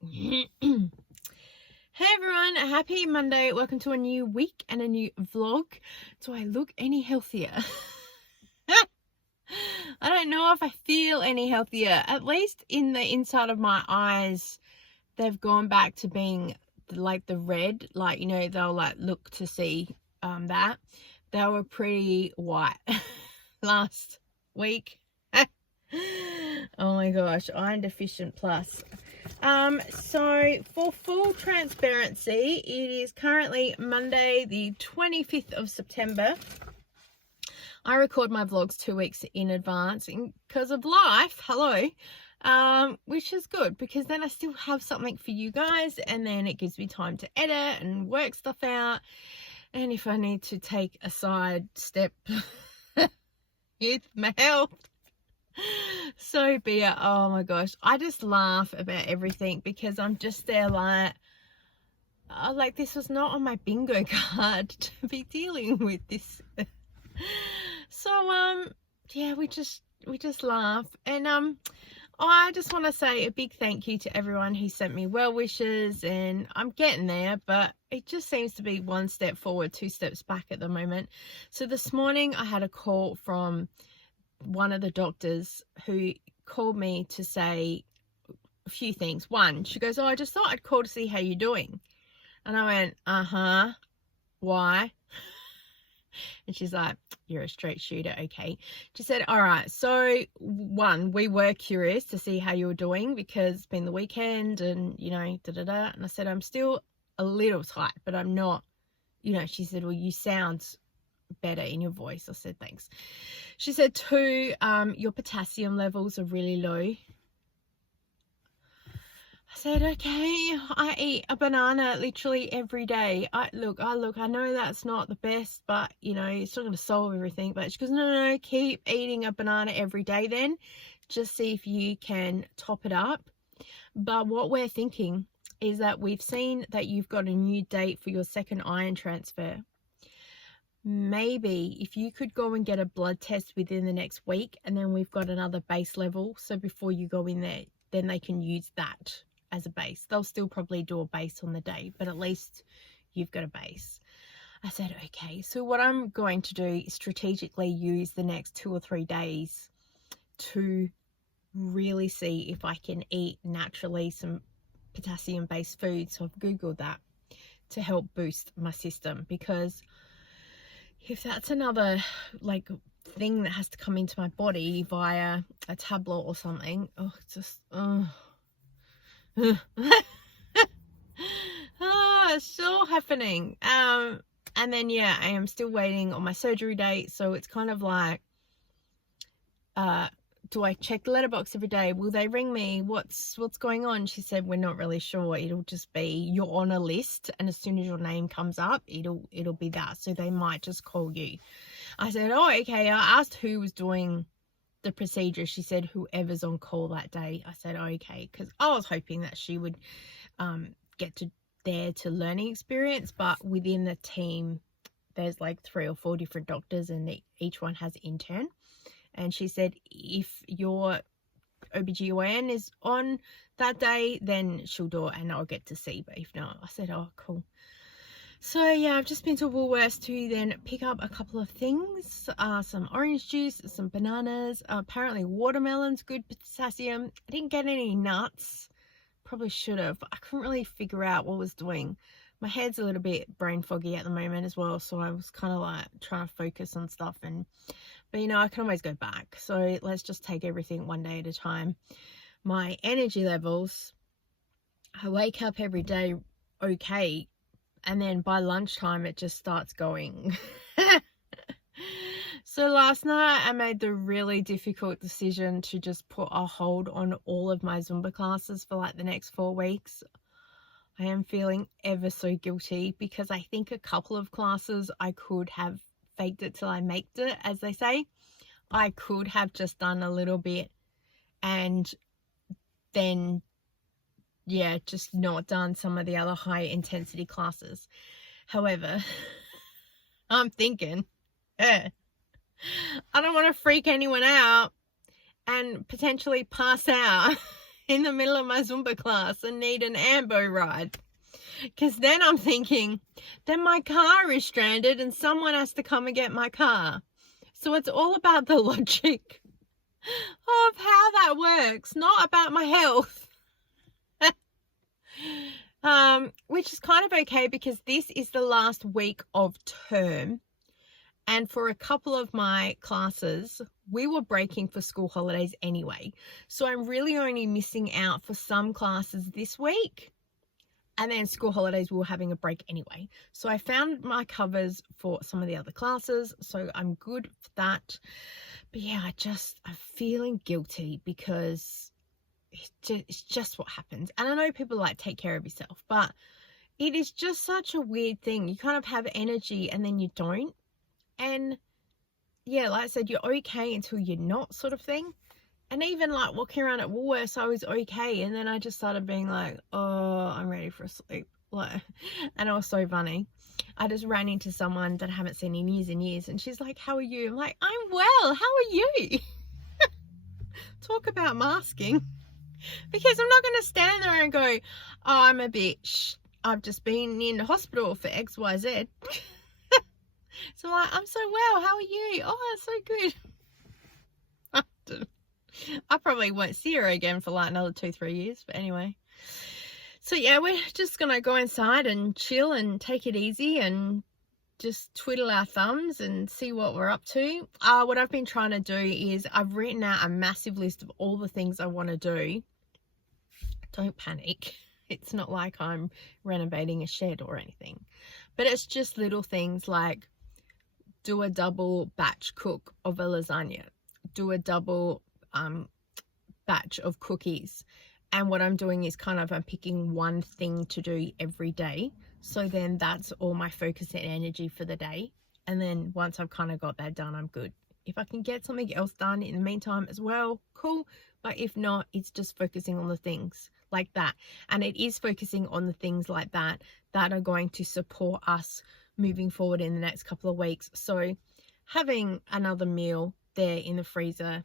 Hey everyone, happy Monday. Welcome to a new week and a new vlog. Do I look any healthier? I don't know if I feel any healthier. At least in the inside of my eyes, they've gone back to being like the red, like, you know, they'll like look to see that. They were pretty white last week. Oh my gosh, iron deficient plus. So for full transparency, it is currently Monday the 25th of September. I record my vlogs 2 weeks in advance because of life, which is good because then I still have something for you guys, and then it gives me time to edit and work stuff out. And if I need to take a side step with my health, so be it. Oh my gosh, I just laugh about everything because I'm just there like this was not on my bingo card to be dealing with this. So yeah, we just laugh. And I just want to say a big thank you to everyone who sent me well wishes, and I'm getting there, but it just seems to be one step forward, 2 steps back at the moment. So this morning I had a call from one of the doctors who called me to say a few things. One, she goes, "Oh, I just thought I'd call to see how you're doing." And I went, why? And she's like, "You're a straight shooter, okay." She said, "All right, so one, we were curious to see how you were doing because it's been the weekend and, you know, da-da-da." And I said, "I'm still a little tight, but I'm not, you know." She said, "Well, you sound better in your voice." I said, "Thanks." She said, "Two, your potassium levels are really low." I said, "Okay, I eat a banana literally every day. I know that's not the best, but, you know, it's not going to solve everything." But she goes, no, keep eating a banana every day then. Just see if you can top it up. But what we're thinking is that we've seen that you've got a new date for your second iron transfer. Maybe if you could go and get a blood test within the next week, and then we've got another base level. So before you go in there, then they can use that as a base. They'll still probably do a base on the day, but at least you've got a base." I said, "Okay." So what I'm going to do is strategically use the next 2 or 3 days to really see if I can eat naturally some potassium based food. So I've Googled that to help boost my system, because if that's another like thing that has to come into my body via a tablet or something, it's just it's still happening. And then yeah, I am still waiting on my surgery date. So it's kind of like, do I check the letterbox every day? Will they ring me? What's going on? She said, "We're not really sure. It'll just be you're on a list, and as soon as your name comes up, it'll be that. So they might just call you." I said, "Oh, okay." I asked who was doing the procedure. She said, "Whoever's on call that day." I said, "Okay," because I was hoping that she would get to learning experience, but within the team there's like 3 or 4 different doctors, and each one has an intern. And she said, if your OBGYN is on that day, then she'll do it and I'll get to see, but if not. I said, "Oh, cool." So yeah, I've just been to Woolworths to then pick up a couple of things, some orange juice, some bananas, apparently watermelon's good potassium. I didn't get any nuts, probably should have. I couldn't really figure out what I was doing. My head's a little bit brain foggy at the moment as well, so I was kind of like trying to focus on stuff, but you know, I can always go back. So let's just take everything one day at a time. My energy levels, I wake up every day okay, and then by lunchtime it just starts going. So last night I made the really difficult decision to just put a hold on all of my Zumba classes for like the next 4 weeks. I am feeling ever so guilty because I think a couple of classes I could have faked it till I maked it, as they say. I could have just done a little bit and then, yeah, just not done some of the other high intensity classes. However, I'm thinking, I don't want to freak anyone out and potentially pass out in the middle of my Zumba class and need an ambo ride. Because then I'm thinking, then my car is stranded and someone has to come and get my car. So it's all about the logic of how that works, not about my health. Which is kind of okay because this is the last week of term. And for a couple of my classes, we were breaking for school holidays anyway. So I'm really only missing out for some classes this week. And then school holidays, we were having a break anyway. So I found my covers for some of the other classes. So I'm good for that. But yeah, I'm feeling guilty because it's just what happens. And I know people like take care of yourself, but it is just such a weird thing. You kind of have energy and then you don't. And yeah, like I said, you're okay until you're not, sort of thing. And even like walking around at Woolworths, I was okay. And then I just started being like, oh, I'm ready for a sleep. Like, and it was so funny. I just ran into someone that I haven't seen in years and years. And she's like, how are you? I'm like, I'm well. How are you? Talk about masking. Because I'm not going to stand there and go, oh, I'm a bitch. I've just been in the hospital for XYZ. So like, I'm so well. How are you? Oh, so good. I don't know. I probably won't see her again for like another 2-3 years, but anyway. So yeah, we're just gonna go inside and chill and take it easy and just twiddle our thumbs and see what we're up to. What I've been trying to do is I've written out a massive list of all the things I want to do. Don't panic. It's not like I'm renovating a shed or anything, but it's just little things like do a double batch cook of a lasagna, do a double batch of cookies. And what I'm doing is I'm picking one thing to do every day. So then that's all my focus and energy for the day. And then once I've kind of got that done, I'm good. If I can get something else done in the meantime as well, cool. But if not, it's just focusing on the things like that. And it is focusing on the things like that that are going to support us moving forward in the next couple of weeks. So having another meal there in the freezer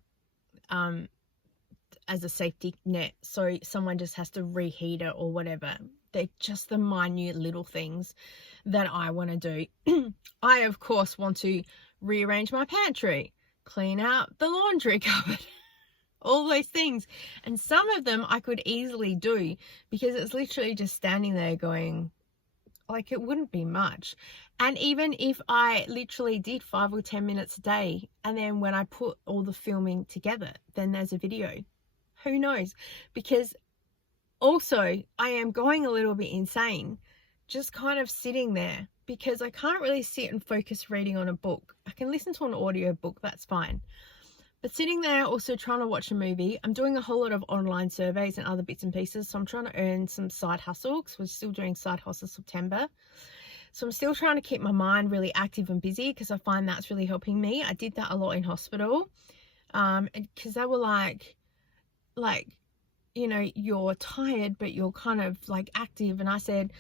as a safety net, so someone just has to reheat it or whatever. They're just the minute little things that I want to do. I of course want to rearrange my pantry, clean out the laundry cupboard, all those things. And some of them I could easily do because it's literally just standing there going, like, it wouldn't be much. And even if I literally did 5 or 10 minutes a day, and then when I put all the filming together, then there's a video. Who knows? Because also I am going a little bit insane, just kind of sitting there, because I can't really sit and focus reading on a book. I can listen to an audio book, that's fine. But sitting there also trying to watch a movie, I'm doing a whole lot of online surveys and other bits and pieces. So I'm trying to earn some side hustle because we're still doing side hustle September. So I'm still trying to keep my mind really active and busy because I find that's really helping me. I did that a lot in hospital because they were like, you know, you're tired, but you're kind of like active. And I said,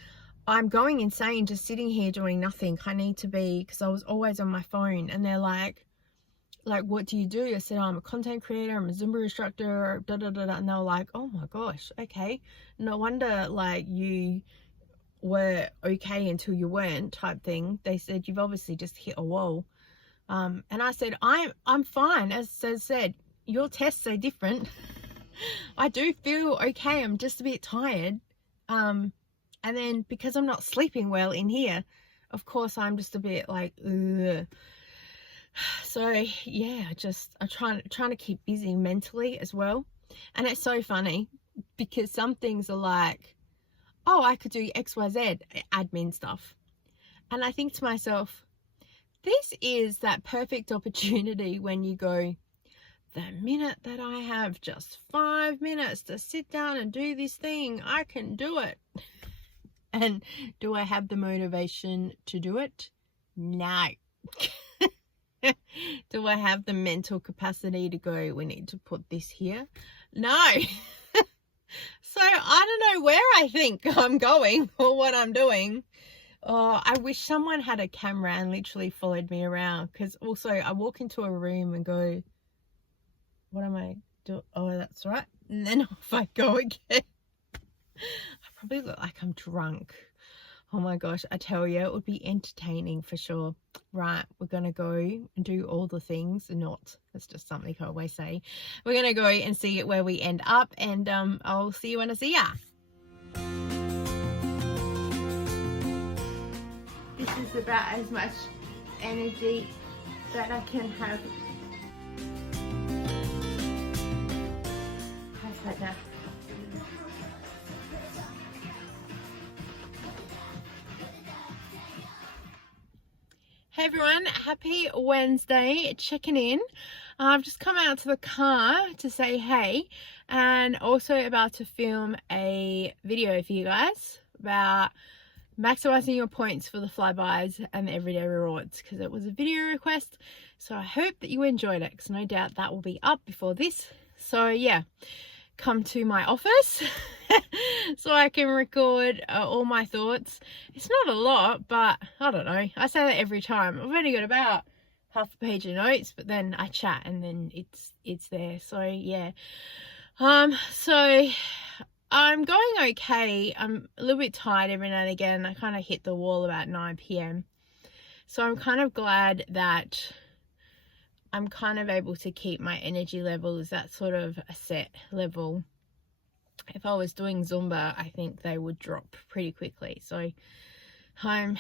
I'm going insane just sitting here doing nothing. I need to be, because I was always on my phone. And they're like, what do you do? I said, I'm a content creator, I'm a Zumba instructor, da da da da. And they were like, oh my gosh, okay, no wonder like you were okay until you weren't, type thing. They said, you've obviously just hit a wall. And I said, I'm fine. As I said, your tests are different. I do feel okay, I'm just a bit tired. And then because I'm not sleeping well in here, of course I'm just a bit like, ugh. So yeah, I'm trying to keep busy mentally as well. And it's so funny because some things are like, oh, I could do XYZ admin stuff. And I think to myself, this is that perfect opportunity when you go, the minute that I have just 5 minutes to sit down and do this thing, I can do it. And do I have the motivation to do it? No. Do I have the mental capacity to go, we need to put this here? No. So I don't know where I think I'm going or what I'm doing. Oh, I wish someone had a camera and literally followed me around, because also I walk into a room and go, what am I doing? Oh, that's right. and then off I go again. I probably look like I'm drunk. Oh my gosh, I tell you, it would be entertaining for sure. Right, we're going to go and do all the things. That's just something I always say. We're going to go and see where we end up, and I'll see you when I see ya. This is about as much energy that I can have. How's that now? Hey everyone, happy Wednesday, checking in. I've just come out to the car to say hey, and also about to film a video for you guys about maximizing your points for the flybys and the everyday rewards, because it was a video request. So I hope that you enjoyed it, because no doubt that will be up before this. So yeah, come to my office so I can record all my thoughts. It's not a lot, but I don't know, I say that every time. I've only got about half a page of notes, but then I chat and then it's there. So yeah, so I'm going okay. I'm a little bit tired every now and again. I kind of hit the wall about 9 p.m. so I'm kind of glad that I'm kind of able to keep my energy levels at sort of a set level. If I was doing Zumba, I think they would drop pretty quickly. So I'm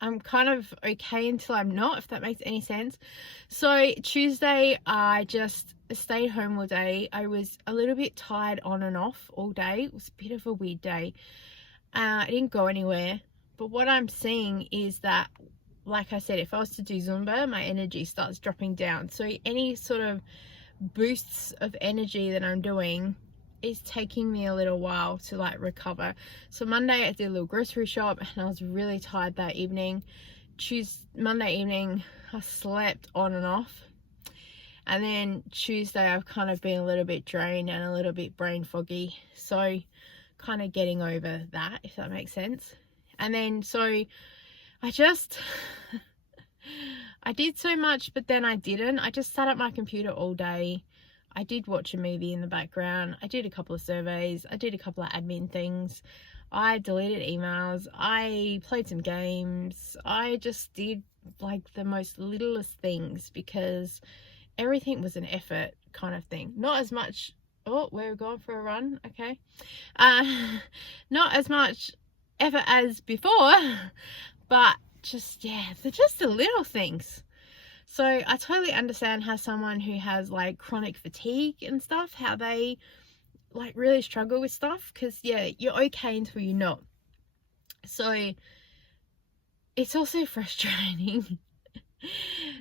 kind of okay until I'm not, if that makes any sense. So Tuesday, I just stayed home all day. I was a little bit tired on and off all day. It was a bit of a weird day. I didn't go anywhere. But what I'm seeing is that, like I said, if I was to do Zumba, my energy starts dropping down. So any sort of boosts of energy that I'm doing is taking me a little while to like recover. So Monday I did a little grocery shop and I was really tired that evening. Monday evening I slept on and off, and then Tuesday I've kind of been a little bit drained and a little bit brain foggy, so kind of getting over that, if that makes sense. And then so I did so much, but then I didn't. I just sat at my computer all day. I did watch a movie in the background. I did a couple of surveys. I did a couple of admin things. I deleted emails. I played some games. I just did like the most littlest things, because everything was an effort kind of thing. Not as much, oh, we're going for a run, okay. Not as much effort as before, but just, yeah, they're just the little things. So I totally understand how someone who has like chronic fatigue and stuff, how they like really struggle with stuff, because yeah, you're okay until you're not. So it's also frustrating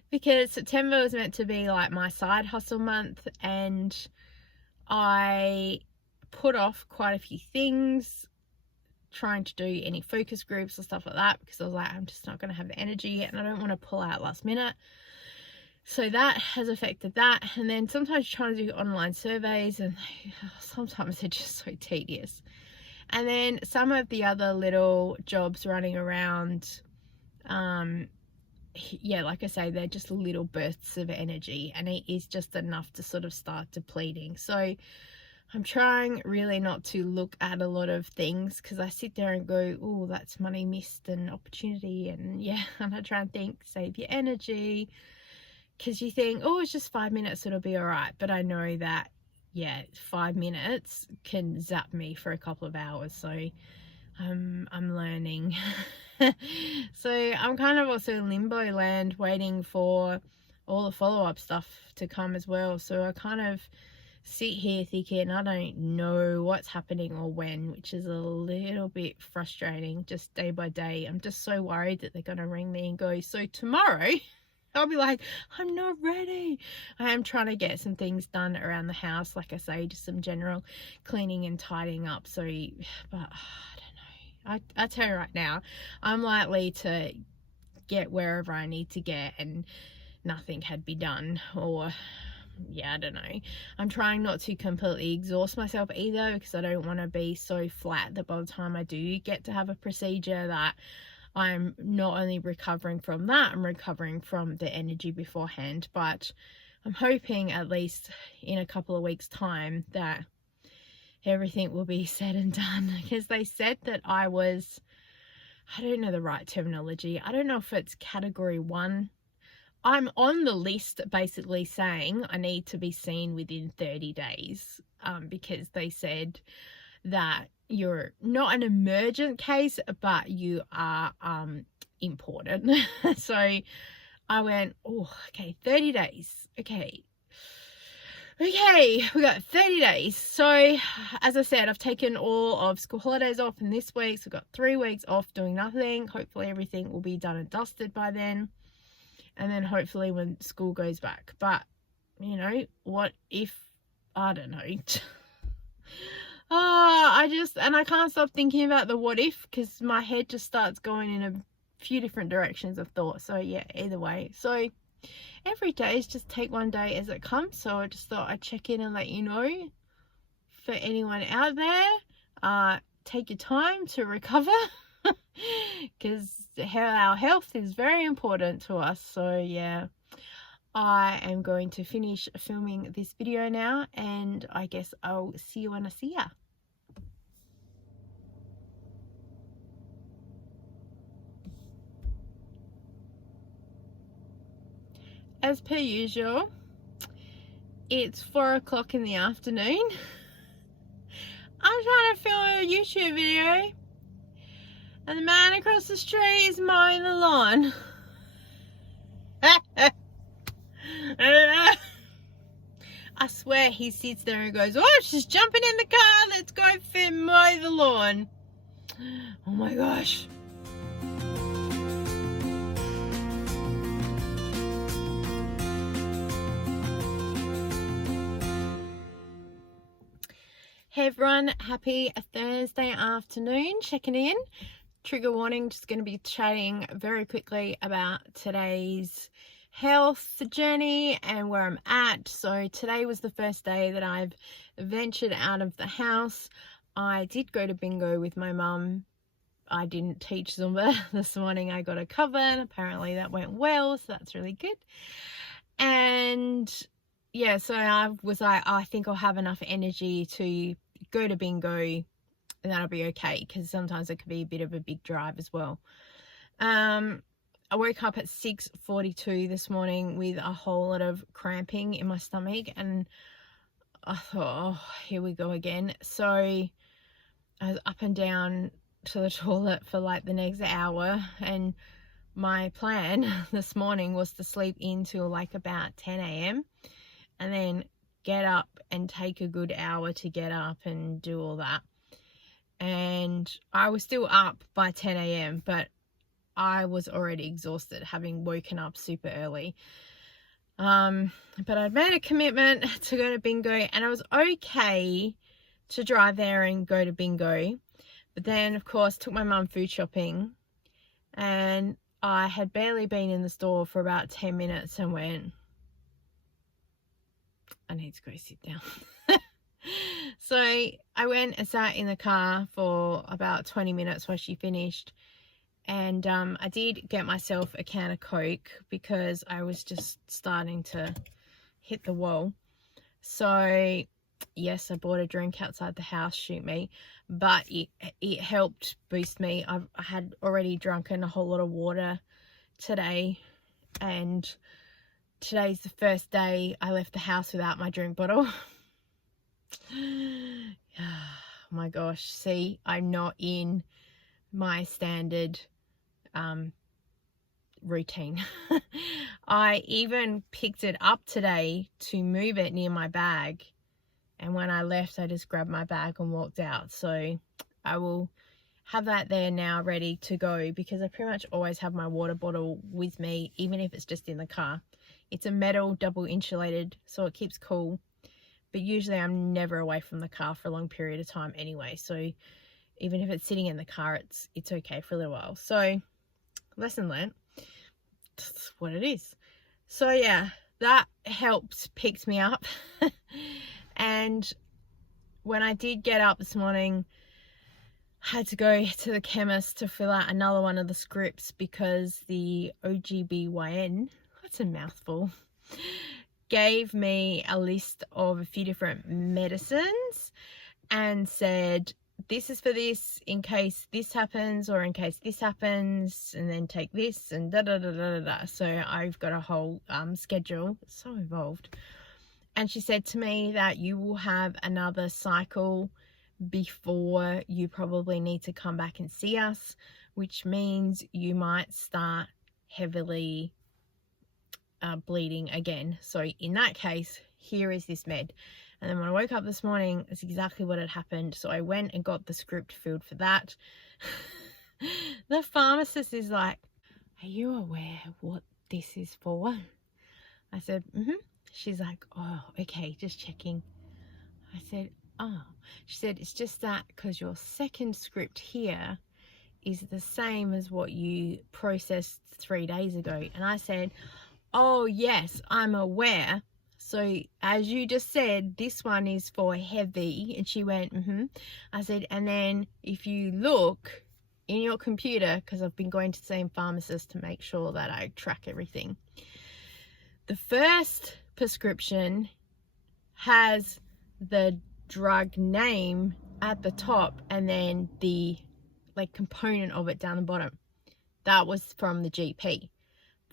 because September was meant to be like my side hustle month, and I put off quite a few things, trying to do any focus groups or stuff like that, because I was like, I'm just not going to have the energy yet, and I don't want to pull out last minute. So that has affected that. And then sometimes trying to do online surveys, and sometimes they're just so tedious. And then some of the other little jobs running around, yeah, like I say, they're just little bursts of energy, and it is just enough to sort of start depleting. So I'm trying really not to look at a lot of things, because I sit there and go, oh, that's money missed and opportunity, and yeah, and I try and think, save your energy, because you think, oh, it's just 5 minutes, it'll be all right. But I know that, yeah, 5 minutes can zap me for a couple of hours. So I'm learning. So I'm kind of also in limbo land, waiting for all the follow-up stuff to come as well. So I kind of sit here thinking I don't know what's happening or when, which is a little bit frustrating, just day by day. I'm just so worried that they're going to ring me and go, so tomorrow I'll be like, I'm not ready. I am trying to get some things done around the house, like I say, just some general cleaning and tidying up. So, but I don't know. I tell you right now, I'm likely to get wherever I need to get and nothing had be done, or yeah, I don't know. I'm trying not to completely exhaust myself either, because I don't want to be so flat that by the time I do get to have a procedure that I'm not only recovering from that, I'm recovering from the energy beforehand. But I'm hoping at least in a couple of weeks' time that everything will be said and done, because they said that I don't know the right terminology. I don't know if it's category 1. I'm on the list basically saying I need to be seen within 30 days because they said that you're not an emergent case, but you are important. So I went, oh, okay, 30 days. Okay, we got 30 days. So as I said, I've taken all of school holidays off in this week. So we've got 3 weeks off doing nothing. Hopefully everything will be done and dusted by then. And then hopefully when school goes back. But, you know, what if, I don't know. I can't stop thinking about the what if, because my head just starts going in a few different directions of thought. So yeah, either way. So every day is just take one day as it comes. So I just thought I'd check in and let you know. For anyone out there, take your time to recover. Because our health is very important to us. So yeah, I am going to finish filming this video now, and I guess I'll see you when I see ya. As per usual, it's 4 o'clock in the afternoon. I'm trying to film a YouTube video, and the man across the street is mowing the lawn. I swear he sits there and goes, oh, she's jumping in the car, let's go mow the lawn. Oh my gosh. Hey everyone, happy Thursday afternoon, checking in. Trigger warning, just going to be chatting very quickly about today's health journey and where I'm at. So today was the first day that I've ventured out of the house. I did go to bingo with my mum. I didn't teach Zumba this morning. I got a cover, and apparently that went well, so that's really good. And yeah, so I was like, I think I'll have enough energy to go to bingo, and that'll be okay, because sometimes it could be a bit of a big drive as well. I woke up at 6:42 this morning with a whole lot of cramping in my stomach, and I thought, oh, here we go again. So I was up and down to the toilet for like the next hour, and my plan this morning was to sleep in till like about 10 a.m. and then get up and take a good hour to get up and do all that. And I was still up by 10 a.m. but I was already exhausted, having woken up super early. But I'd made a commitment to go to bingo, and I was okay to drive there and go to bingo. But then, of course, took my mum food shopping, and I had barely been in the store for about 10 minutes and went, I need to go sit down. So I went and sat in the car for about 20 minutes while she finished. And I did get myself a can of Coke because I was just starting to hit the wall. So yes, I bought a drink outside the house, shoot me, but it helped boost me. I had already drunken a whole lot of water today, and today's the first day I left the house without my drink bottle. Oh my gosh, see, I'm not in my standard routine. I even picked it up today to move it near my bag, and when I left I just grabbed my bag and walked out. So I will have that there now ready to go, because I pretty much always have my water bottle with me, even if it's just in the car. It's a metal double insulated, so it keeps cool, but usually I'm never away from the car for a long period of time anyway, so even if it's sitting in the car, it's okay for a little while. So lesson learned, that's what it is. So yeah, that helped, picked me up. And when I did get up this morning, I had to go to the chemist to fill out another one of the scripts, because the OGBYN, that's a mouthful, gave me a list of a few different medicines and said, this is for this in case this happens or in case this happens, and then take this and da da da da da. So I've got a whole schedule. It's so involved. And she said to me that you will have another cycle before you probably need to come back and see us, which means you might start heavily bleeding again. So in that case, here is this med. And then when I woke up this morning, it's exactly what had happened. So I went and got the script filled for that. The pharmacist is like, are you aware what this is for? I said, mm-hmm. She's like, oh, okay, just checking. I said, oh. She said, it's just that because your second script here is the same as what you processed 3 days ago. And I said, oh, yes, I'm aware. So as you just said, this one is for heavy. And she went, mm-hmm. I said, and then if you look in your computer, because I've been going to the same pharmacist to make sure that I track everything. The first prescription has the drug name at the top and then the component of it down the bottom. That was from the GP.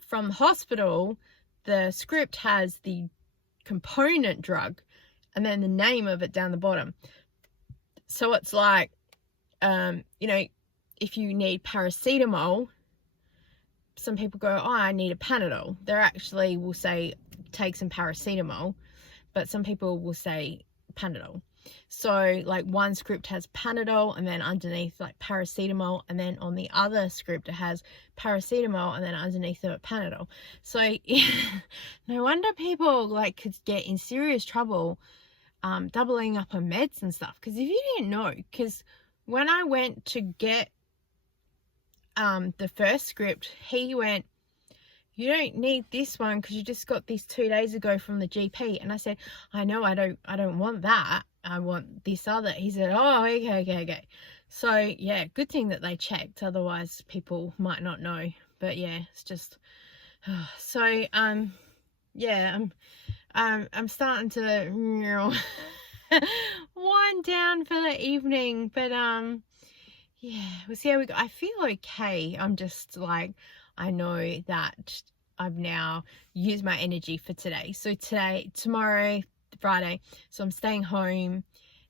From the hospital, the script has the component drug and then the name of it down the bottom. So it's like, if you need paracetamol, some people go, oh, I need a Panadol. They actually will say, take some paracetamol, but some people will say Panadol. So one script has Panadol and then underneath paracetamol, and then on the other script it has paracetamol and then underneath it Panadol. So no wonder people could get in serious trouble doubling up on meds and stuff. Because if you didn't know, because when I went to get the first script, he went, you don't need this one because you just got this 2 days ago from the GP. And I said, I know, I don't want that. I want this other. He said, oh, okay. So yeah, good thing that they checked. Otherwise people might not know. But yeah, it's just, so, yeah, I'm starting to wind down for the evening, but, yeah, we'll see how we go. I feel okay. I'm just I know that I've now used my energy for today. So tomorrow, Friday, so I'm staying home,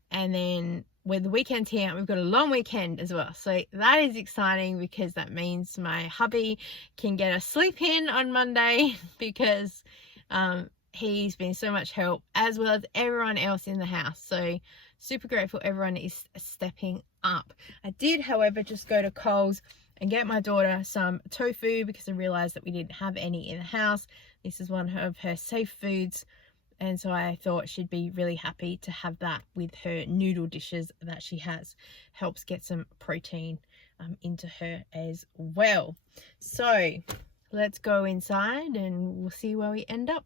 and then when the weekend's here, we've got a long weekend as well. So that is exciting because that means my hubby can get a sleep in on Monday because he's been so much help, as well as everyone else in the house. So super grateful everyone is stepping up. I did, however, just go to Coles and get my daughter some tofu because I realized that we didn't have any in the house. This is one of her safe foods, and so I thought she'd be really happy to have that with her noodle dishes that she has. Helps get some protein into her as well. So let's go inside and we'll see where we end up.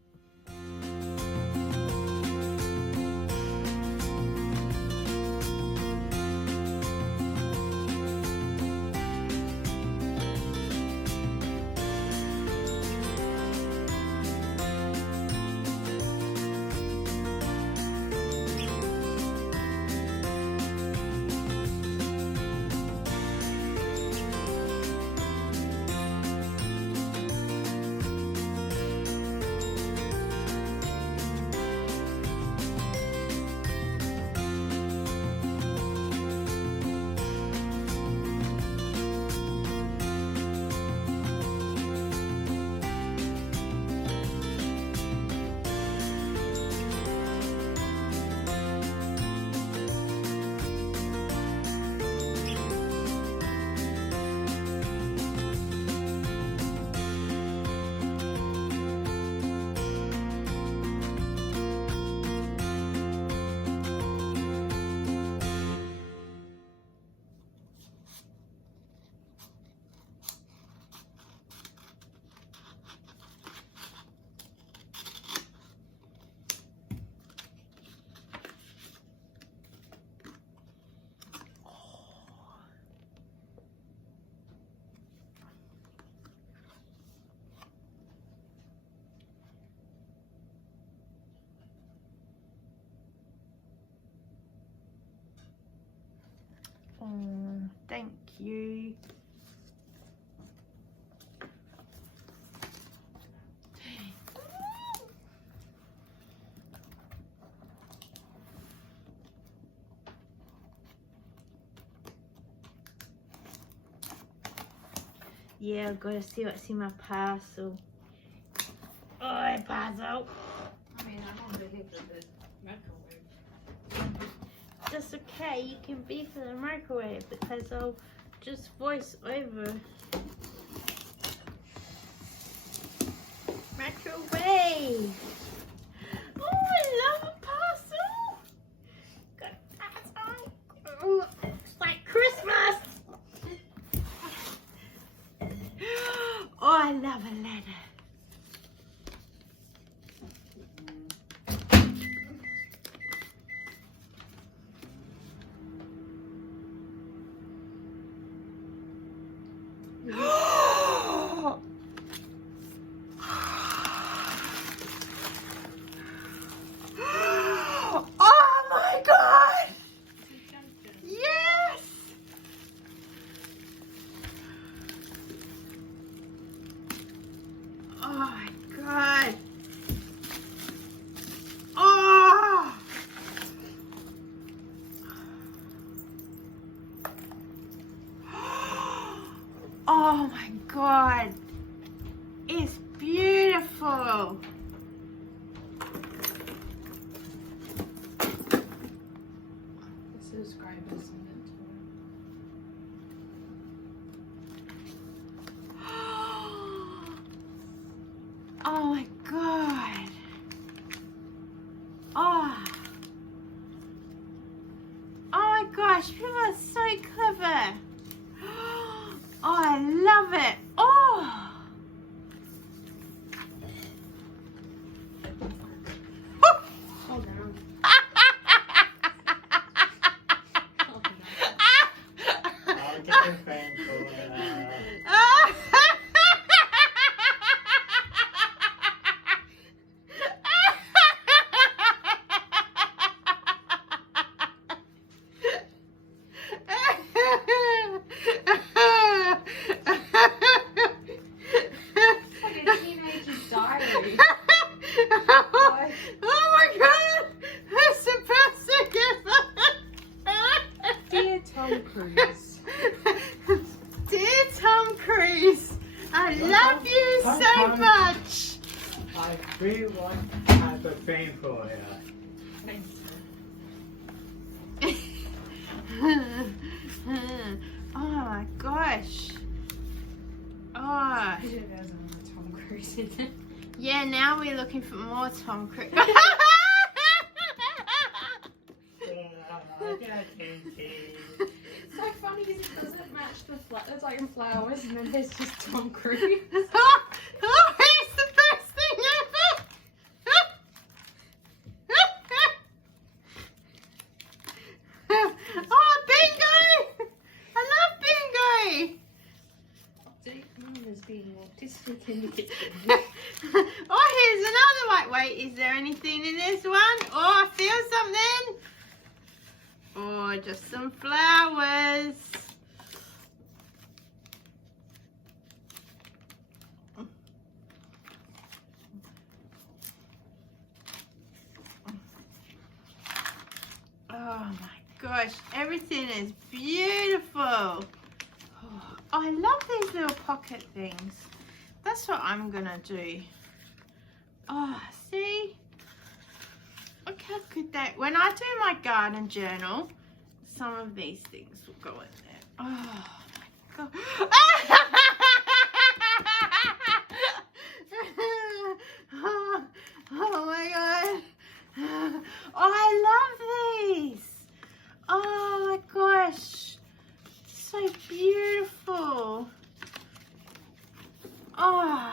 Thank you. Yeah, I've got to see what's in my parcel. Oh, parcel. I mean, I don't believe that the microwave. That's okay, you can be for the microwave because I'll just voice over. Microwave! Oh, I love a parcel! Got a parcel! Oh, it's like Christmas! Oh, I love a letter. Oh my God! Yes! Oh my God! Oh! Oh my God! It's beautiful! Subscribers send it to Oh my God! Oh! Oh my gosh, people are so clever! Oh, I love it! Oh! Hold on. I'll get a phone call. It's like a teenager's diary. Oh my God! That's the best thing ever! Dear Tom Cruise. Dear Tom Cruise, I love you so much! I really want to have a phone for you. Thanks. Oh my gosh. Oh. It has a Tom Cruise in it. Yeah, now we're looking for more Tom Cruise. I'll get a Pantry. It's so funny because it doesn't match the there's like flowers and then there's just Tom Cruise. Oh, it's the best thing ever! Oh, bingo! I love bingo! Deep Mum is being autistic in the kitchen. Oh, here's another one. Wait, is there anything in this one? Oh, I feel something. Oh, just some flowers. Oh my gosh, everything is beautiful. Oh, I love these little pocket things. That's what I'm gonna do. Oh, see? Look how good that, when I do my garden journal, some of these things will go in there. Oh my God. Oh my God. Oh, I love these. Oh my gosh. So beautiful. Oh.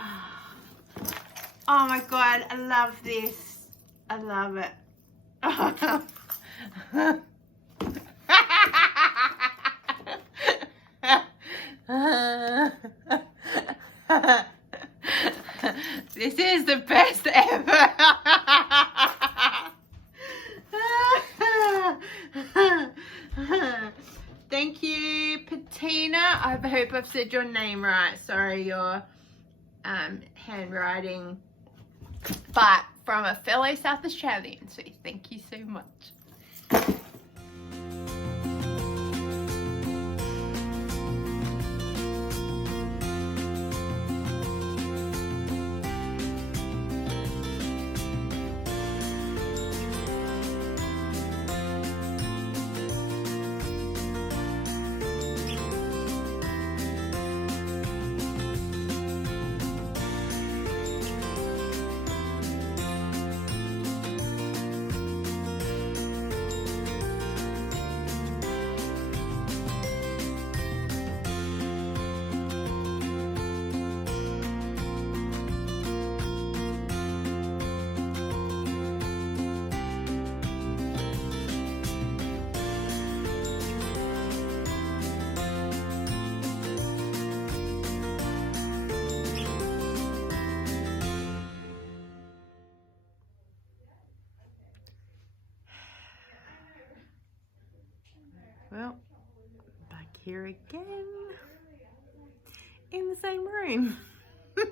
Oh my God, I love this. I love it. This is the best ever. Thank you. you, Patina. I hope I've said your name right. Sorry, your handwriting. But from a fellow South Australian, so thank you so much. Well, back here again in the same room. I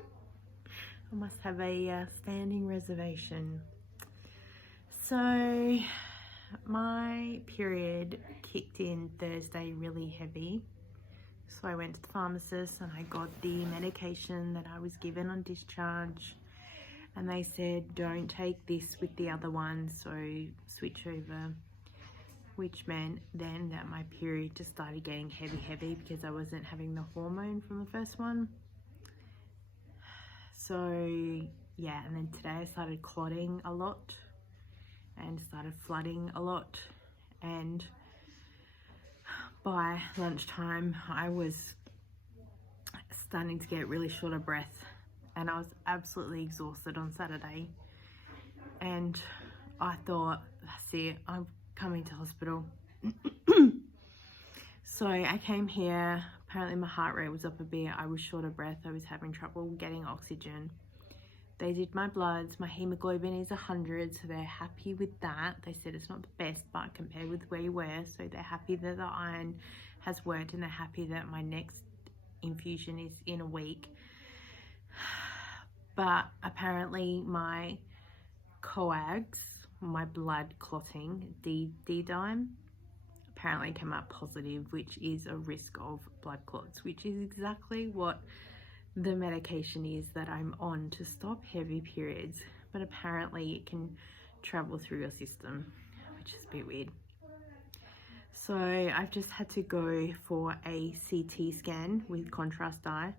must have a standing reservation. So my period kicked in Thursday really heavy. So I went to the pharmacist and I got the medication that I was given on discharge. And they said, don't take this with the other one, so switch over. Which meant then that my period just started getting heavy because I wasn't having the hormone from the first one. So yeah, and then today I started clotting a lot and started flooding a lot, and by lunchtime I was starting to get really short of breath, and I was absolutely exhausted on Saturday, and I thought, that's it, I'm coming to hospital. So I came here. Apparently my heart rate was up a bit, I was short of breath, I was having trouble getting oxygen. They did my bloods, my hemoglobin is 100, so they're happy with that. They said it's not the best, but compared with where you were, so they're happy that the iron has worked, and they're happy that my next infusion is in a week. But apparently my coags, my blood clotting, D-dime, apparently came up positive, which is a risk of blood clots, which is exactly what the medication is that I'm on to stop heavy periods. But apparently it can travel through your system, which is a bit weird. So I've just had to go for a CT scan with contrast dye.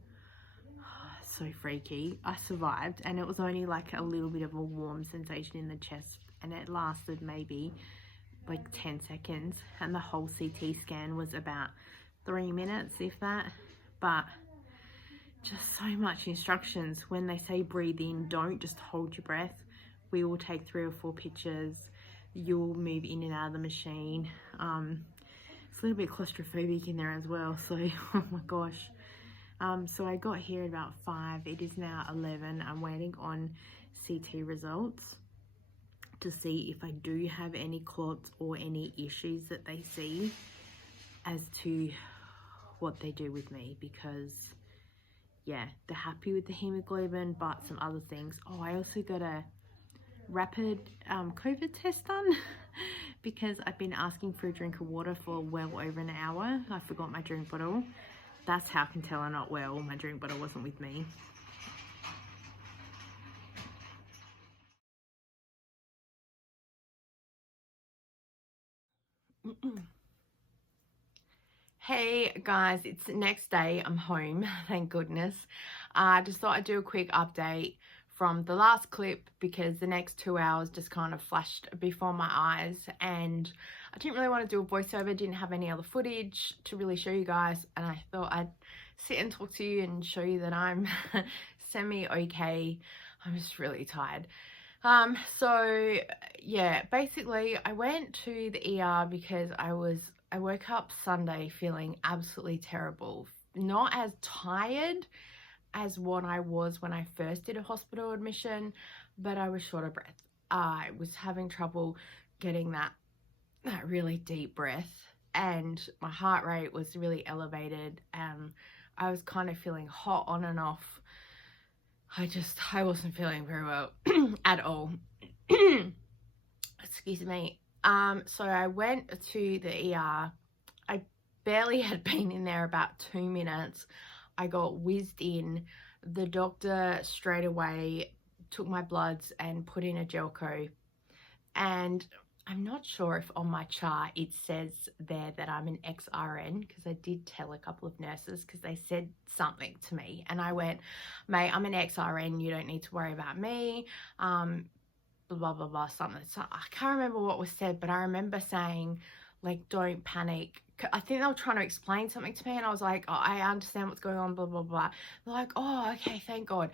So freaky. I survived, and it was only like a little bit of a warm sensation in the chest, and it lasted maybe like 10 seconds, and the whole CT scan was about 3 minutes, if that. But just so much instructions. When they say breathe in, don't just hold your breath. We will take 3 or 4 pictures. You'll move in and out of the machine. It's a little bit claustrophobic in there as well, so oh my gosh. So I got here at about 5. It is now 11. I'm waiting on CT results to see if I do have any clots or any issues that they see as to what they do with me, because yeah, they're happy with the hemoglobin, but some other things. Oh, I also got a rapid COVID test done because I've been asking for a drink of water for well over an hour. I forgot my drink bottle. That's how I can tell I'm not well. My drink bottle wasn't with me. Hey guys, it's the next day. I'm home, thank goodness. I just thought I'd do a quick update from the last clip, because the next 2 hours just kind of flashed before my eyes, and I didn't really want to do a voiceover, didn't have any other footage to really show you guys, and I thought I'd sit and talk to you and show you that I'm semi-okay. I'm just really tired. So yeah, basically I went to the ER because I woke up Sunday feeling absolutely terrible. Not as tired as what I was when I first did a hospital admission, but I was short of breath. I was having trouble getting that really deep breath, and my heart rate was really elevated, and I was kind of feeling hot on and off. I wasn't feeling very well at all. Excuse me. So I went to the ER. I barely had been in there about 2 minutes. I got whizzed in. The doctor straight away took my bloods and put in a gelco. And I'm not sure if on my chart it says there that I'm an ex-RN, because I did tell a couple of nurses, because they said something to me. And I went, mate, I'm an ex-RN. You don't need to worry about me. Blah, blah, blah, something. So I can't remember what was said, but I remember saying, like, don't panic. I think they were trying to explain something to me, and I was like, oh, I understand what's going on, blah, blah, blah. They're like, oh, okay, thank God.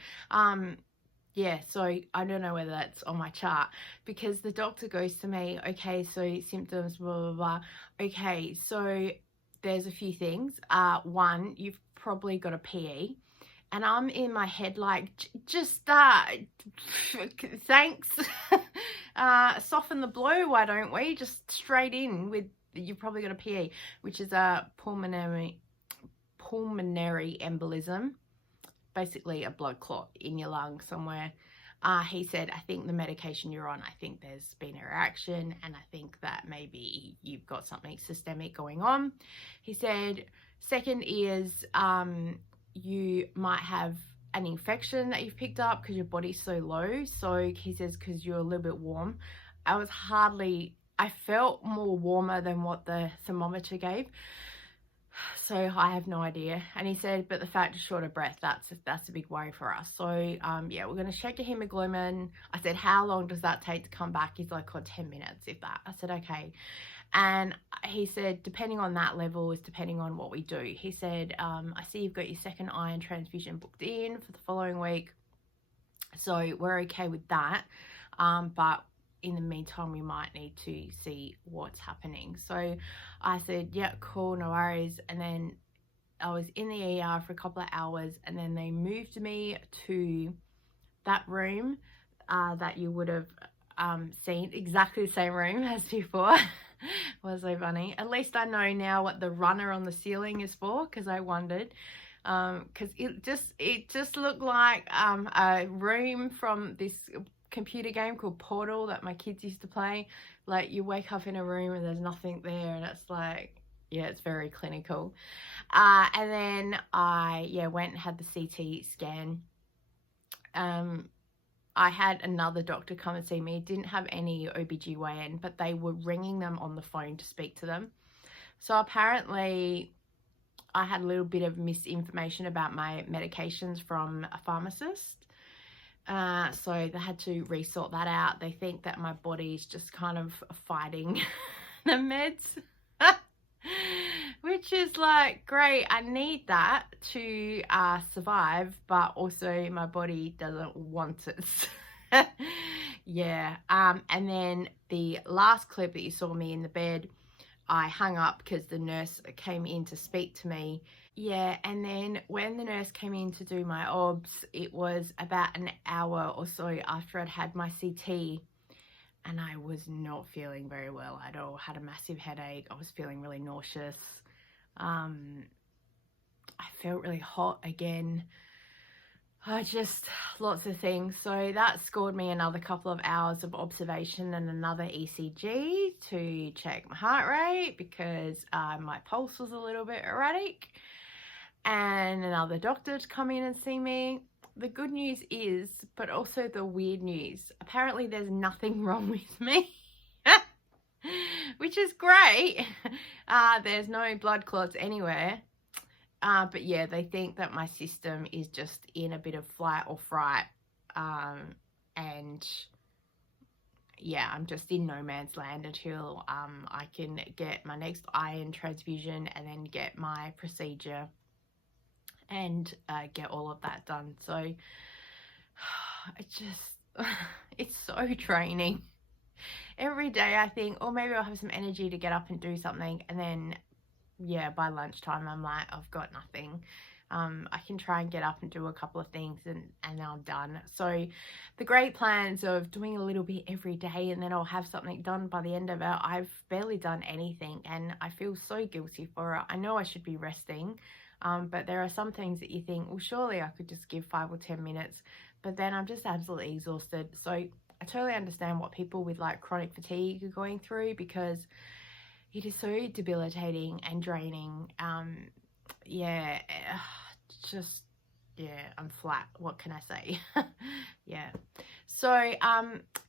Yeah, so I don't know whether that's on my chart, because the doctor goes to me, okay, so symptoms, blah, blah, blah. Okay, so there's a few things. One, you've probably got a PE. And I'm in my head like, just thanks. Soften the blow, why don't we? Just straight in with, you've probably got a PE, which is a pulmonary embolism, basically a blood clot in your lung somewhere. He said, I think the medication you're on, I think there's been a reaction, and I think that maybe you've got something systemic going on. He said, second is, you might have an infection that you've picked up because your body's so low. So he says, because you're a little bit warm. I felt more warmer than what the thermometer gave. So I have no idea. And he said, but the fact you're short of breath, that's a big worry for us. So yeah, we're going to check your hemoglobin. I said, how long does that take to come back? He's like, oh, 10 minutes, if that. I said, okay. And he said, depending on that level is depending on what we do. He said, I see you've got your second iron transfusion booked in for the following week. So we're okay with that. But in the meantime, we might need to see what's happening. So I said, yeah, cool, no worries. And then I was in the ER for a couple of hours, and then they moved me to that room that you would have seen, exactly the same room as before. Was so funny. At least I know now what the runner on the ceiling is for, because I wondered, because it just looked like a room from this computer game called Portal that my kids used to play. Like, you wake up in a room and there's nothing there, and it's like, yeah, it's very clinical. And then I went and had the CT scan. I had another doctor come and see me. Didn't have any OBGYN, but they were ringing them on the phone to speak to them. So apparently I had a little bit of misinformation about my medications from a pharmacist. So they had to resort that out. They think that my body's just kind of fighting the meds, which is like, great. I need that to survive, but also my body doesn't want it. Yeah. And then the last clip that you saw me in the bed, I hung up because the nurse came in to speak to me. Yeah, and then when the nurse came in to do my obs, it was about an hour or so after I'd had my CT, and I was not feeling very well at all. Had a massive headache. I was feeling really nauseous. I felt really hot again. Lots of things. So that scored me another couple of hours of observation and another ECG to check my heart rate, because my pulse was a little bit erratic, and another doctor to come in and see me. The good news is, but also the weird news, apparently there's nothing wrong with me, which is great. There's no blood clots anywhere. But yeah, they think that my system is just in a bit of flight or fright. And yeah, I'm just in no man's land until I can get my next iron transfusion and then get my procedure and get all of that done. So it's so draining. Every day I think, oh, maybe I'll have some energy to get up and do something, and then yeah, by lunchtime I'm like, I've got nothing. I can try and get up and do a couple of things and then I'm done. So the great plans of doing a little bit every day and then I'll have something done by the end of it, I've barely done anything and I feel so guilty for it. I know I should be resting, but there are some things that you think, well, surely I could just give 5 or 10 minutes, but then I'm just absolutely exhausted. So I totally understand what people with like chronic fatigue are going through, because it is so debilitating and draining. Yeah, just, yeah, I'm flat. What can I say? Yeah. So,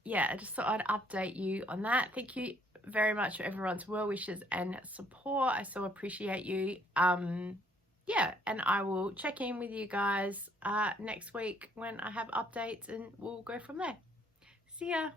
yeah, I just thought I'd update you on that. Thank you very much for everyone's well wishes and support. I so appreciate you. Yeah, and I will check in with you guys next week when I have updates and we'll go from there. See ya.